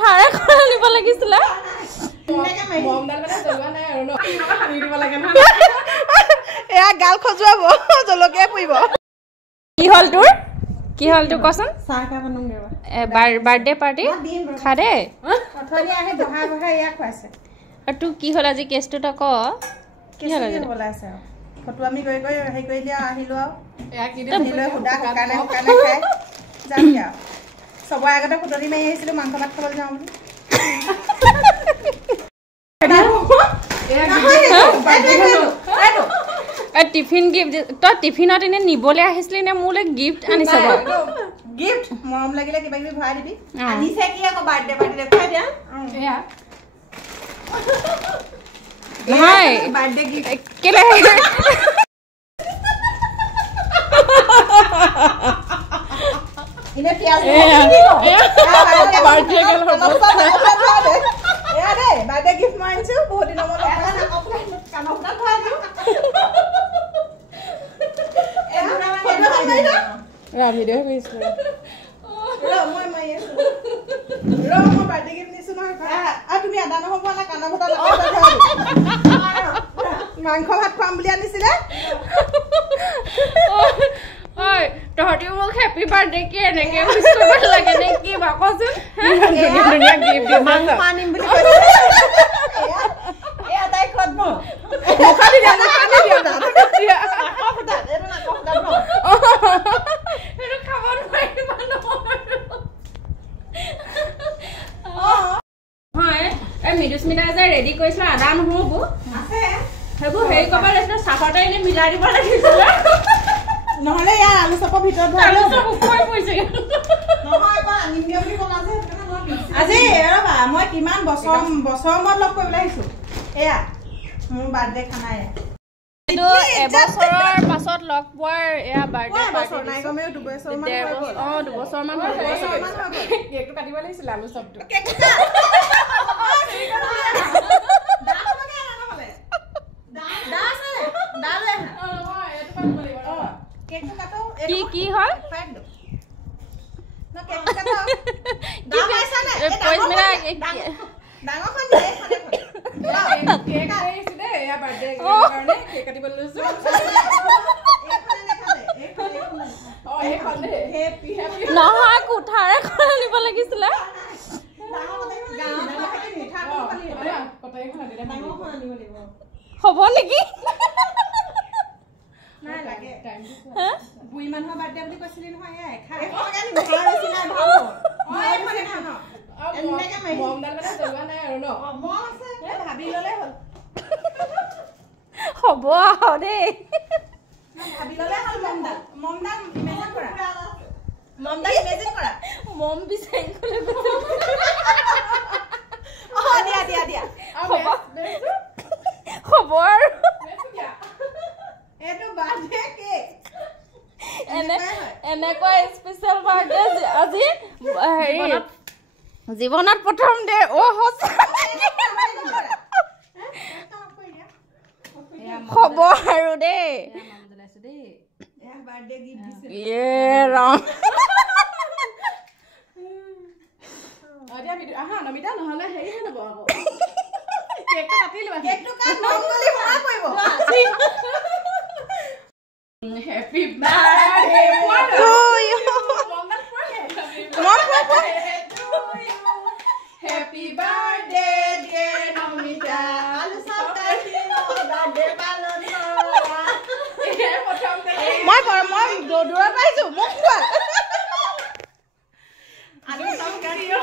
কুঠাৰে খৰা নিব লাগিছিল এয়া গাল খজুৱাব জলকীয়া পৰিব কি হল তোৰ কচোন বাৰ্থডে পাৰ্টি খা দে তোৰ কি হ'ল আজি কেছটো তই ক কি হ'ল আজি ফটো আমি গৈ গৈ হেৰি কৰিলে আহিলো সুদা শুকানে খাই যাম দিয়া সবাই আগতে ফুটনি মাৰি আহিছিলো মাংস ভাত খাবলৈ যাওঁ বুলি টিফিন গিফ্ট তই টিফিনত এনে নিবলৈ আহিছিলি নে মোলৈ গিফ্ট আনিছ গিফ্ট মৰম লাগিলে কিবা কিবি ভৰাই দিবি আনিছে কি আকৌ বাৰ্থডে পাৰ্টি দেখাই দিয়া নহয় বাৰ্থডে গিফ্ট কেলে ইনে পিয়াজ বাৰ্থডে গেল হ'ব এয়া দে বাৰ্থডে গিফ্ট মই আনিছো বহুত দিনৰ মূৰত কানকটা ভৰাই দিও ভিডিঅ' কৰিছিলো মই বাৰ্থডে গিফ্ট নিছো নহয় তুমি আদা নহব না কাণৰ ভটা মাংস ভাত খুৱাম বুলি আনিছিলে তহঁতিও মোক হেপী বাৰ্থডে কি এনেকে উইশ কৰিব লাগে নে কি বা কচোন ধুনীয়া গিফ্ট মাংস আনিম বুলি কৈছে এয়া তাই ক'ত নো মুখা দিয়া মৃদুস্মিতা যে ৰেডি কৰিছিল আদা নহব আছে সেইবোৰ হেৰি কৰিব লাগিছিল চাহতে এনে মিলাই দিব লাগিছিল নহলে ইয়াৰ আলু চপৰ ভিতৰত আলু চপ ওপৰ পৰিছে নহয় আকৌ আনিম দিয়া বুলি ক'লা যে আজি ৰবা মই কিমান বছৰ মূৰত লগ কৰিবলৈ আহিছো এয়া মোৰ বাৰ্থডে খানা এয়া কিন্তু এবছৰৰ পাছত লগ পোৱাৰ এয়া বাৰ্থডে পাৰ্টি নাই কমেও 2 বছৰ মান হৈ গ'ল 2 বছৰ মান হৈ গ'ল কেকটো কাটিব লাগিছিল আলু চপটো কি হয় নহয় কুঠাৰে খৰা নিব লাগিছিল হ'ব নেকি বুঢ়ী মানুহৰ বাৰ্থডে বুলি কৈছিলি নহয় ভাবি ললে হ'ল হ'ব দেই ভাবি ললে হ'ল মমডাল ইমেজিন কৰা মম বিচাৰি গ'লে দিয়া হ'ব আৰু এইটো বাৰ্থডে কেক এনেকুৱা স্পেচিয়েল বাৰ্থডে আজি হেৰি জীৱনত প্ৰথম দে হ'ব আৰু দেই নমিতা নহলে হেৰি হৈ যাব আকৌ কেকটো কাটি লোৱা কেকটো কাট নমলি ভৰা পৰিব Happy birthday to you. Happy birthday dear Namita. মই দৌৰা পাইছো মোক কোৱা আলু চপ কাটিও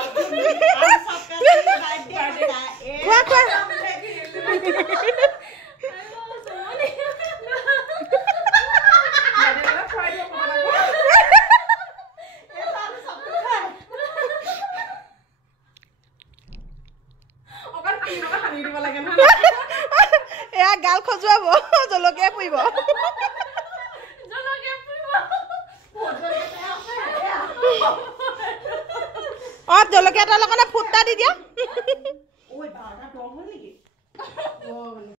কোৱা এয়া গাল খজুৱাব জলকীয়া পৰিব জলকীয়া এটা লগতে ফুটটা দি দিয়া